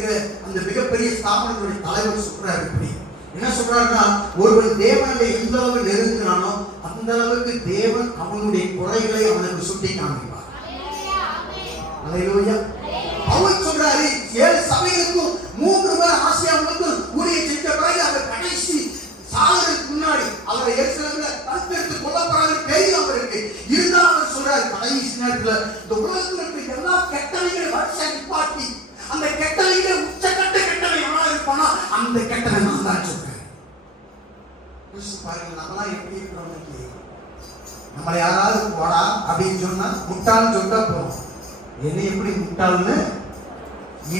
என்கிற அந்த மிகப்பெரிய ஸ்தாபனத்துடைய தலைவர் சொல்றாரு. இப்படி என்ன சொல்றாருன்னா, ஒருவன் தேவனை எந்த அளவு நெருங்கினானோ அந்த அளவுக்கு தேவன் அவனுடைய குறைகளை அவனுக்கு சுட்டி காண்பிப்பார். அல்லேலூயா. பவுல் சொல்றாரு, 7 சபைகளுக்கும் 3 பேர் ஆசியாவுக்கும் ஊழியம் செஞ்ச பிறகு அந்த கடைசி சாகிறதுக்கு முன்னாடி அவரை எருசலேம்ல கழுத்தெடுத்து கொல்லப்படுறாரு தெரியும் அவருக்கு. இருந்தாலும் அவர் சொல்றாரு, கடைசி நேரத்துல இந்த உலகத்துல இருக்க எல்லா கெட்டவைகளை வரிசை நிப்பாட்டி அந்த கெட்டவைகளை உச்சக்கட்ட கெட்டவை எவனா இருப்பானா அந்த கெட்டவை நான் தான் சொல்றேன். பாருங்க, நம்மளாம் எப்படி இருக்கிறோம். நம்மளை யாராவது போடா அப்படின்னு சொன்னா முட்டாள்னு சொல்லிட்டா போறோம். என்ன எப்படி முட்டாள்னு